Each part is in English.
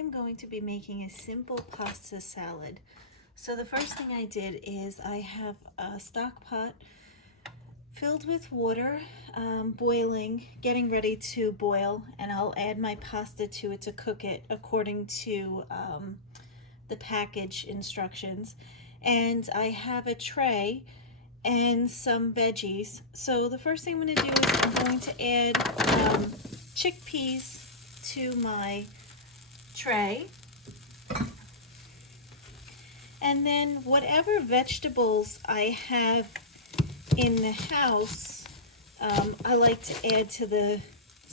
am going to be making a simple pasta salad. So the first thing I did is I have a stock pot filled with water, boiling, getting ready to boil, and I'll add my pasta to it to cook it according to the package instructions. And I have a tray and some veggies. So the first thing I'm going to do is I'm going to add chickpeas to my tray, and then whatever vegetables I have in the house, I like to add to the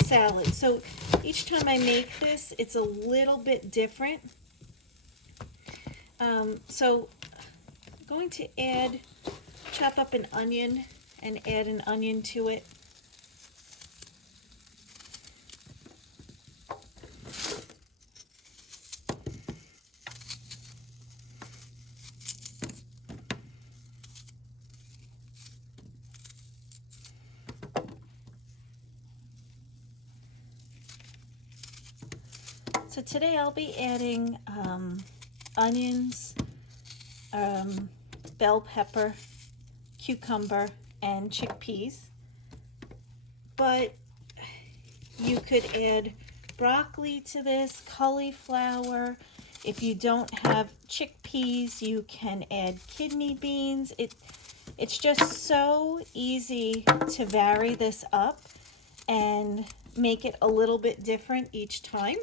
salad. So each time I make this, it's a little bit different. So I'm going to chop up an onion and add an onion to it. So today I'll be adding onions, bell pepper, cucumber, and chickpeas. But you could add broccoli to this, cauliflower. If you don't have chickpeas, you can add kidney beans. It's just so easy to vary this up and make it a little bit different each time.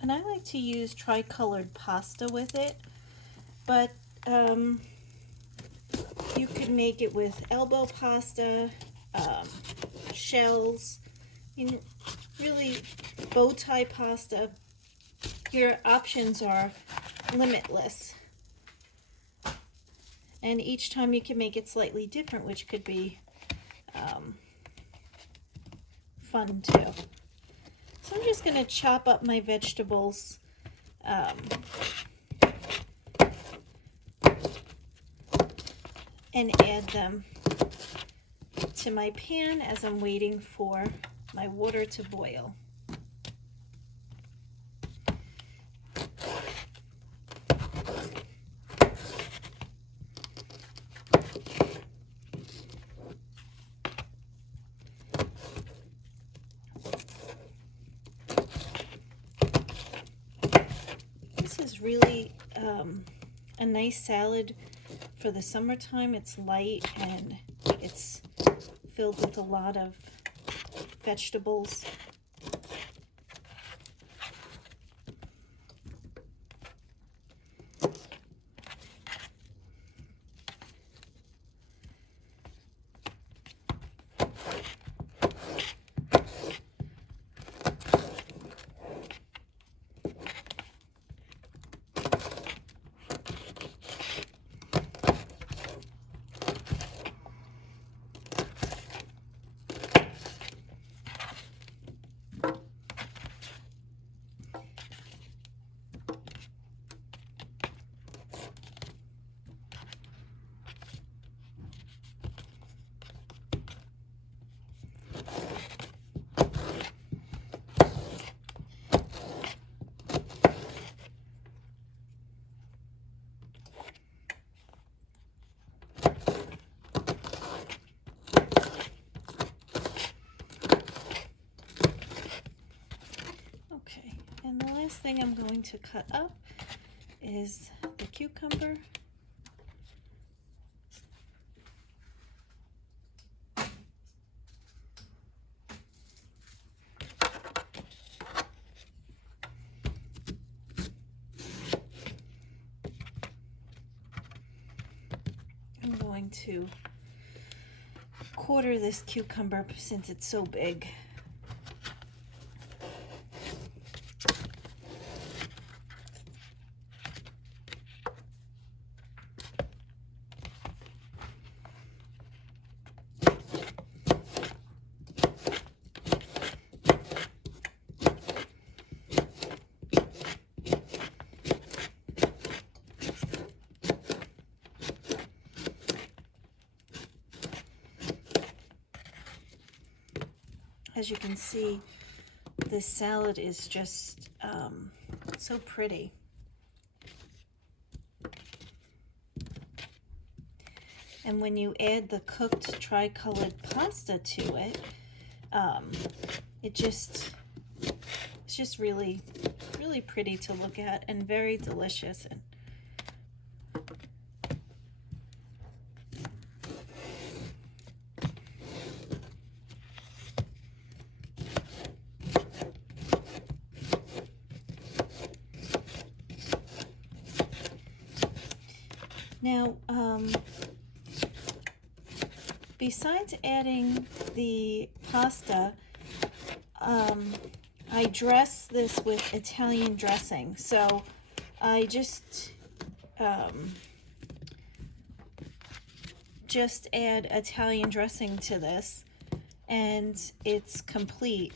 And I like to use tricolored pasta with it, but you could make it with elbow pasta, shells, really bow tie pasta. Your options are limitless. And each time you can make it slightly different, which could be fun too. So I'm just going to chop up my vegetables and add them to my pan as I'm waiting for my water to boil. This is really a nice salad for the summertime. It's light and it's filled with a lot of vegetables. And the last thing I'm going to cut up is the cucumber. I'm going to quarter this cucumber since it's so big. As you can see, this salad is just so pretty. And when you add the cooked tri-colored pasta to it, it's just really, really pretty to look at and very delicious. And now, besides adding the pasta, I dress this with Italian dressing. So I just add Italian dressing to this, and it's complete.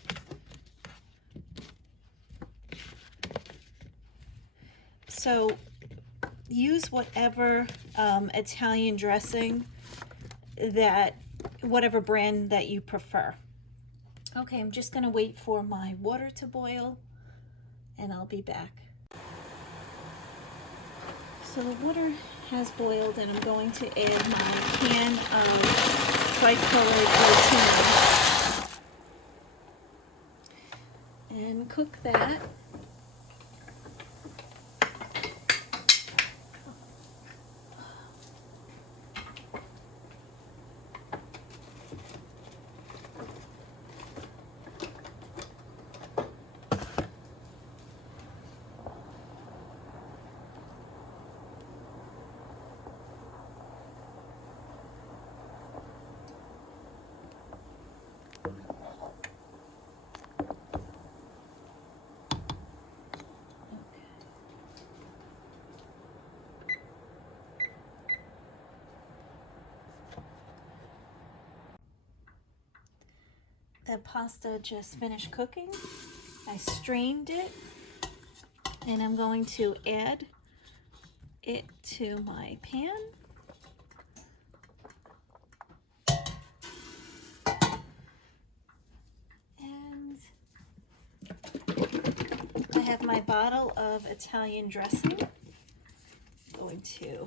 So use whatever Italian dressing whatever brand that you prefer. Okay, I'm just gonna wait for my water to boil and I'll be back. So the water has boiled and I'm going to add my can of tri-colored rotini and cook that. The pasta just finished cooking. I strained it and I'm going to add it to my pan. And I have my bottle of Italian dressing. I'm going to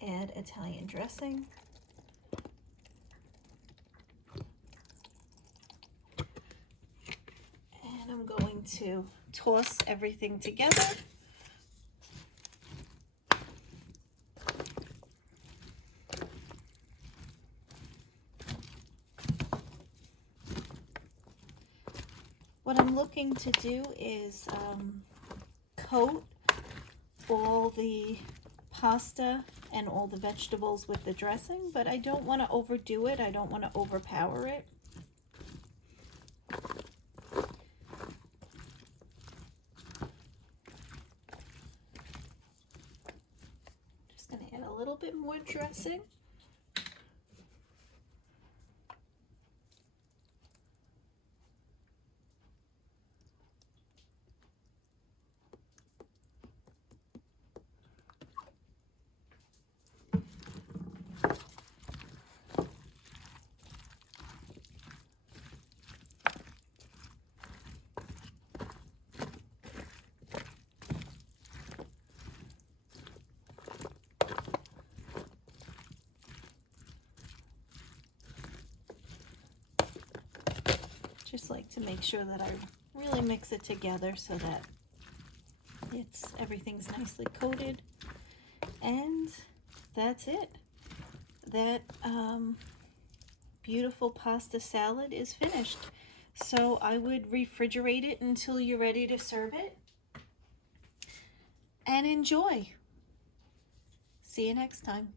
add Italian dressing. I'm going to toss everything together. What I'm looking to do is coat all the pasta and all the vegetables with the dressing, but I don't want to overdo it. I don't want to overpower it. A little bit more dressing. Just like to make sure that I really mix it together so that everything's nicely coated. And that's it. That beautiful pasta salad is finished. So I would refrigerate it until you're ready to serve it. And enjoy. See you next time.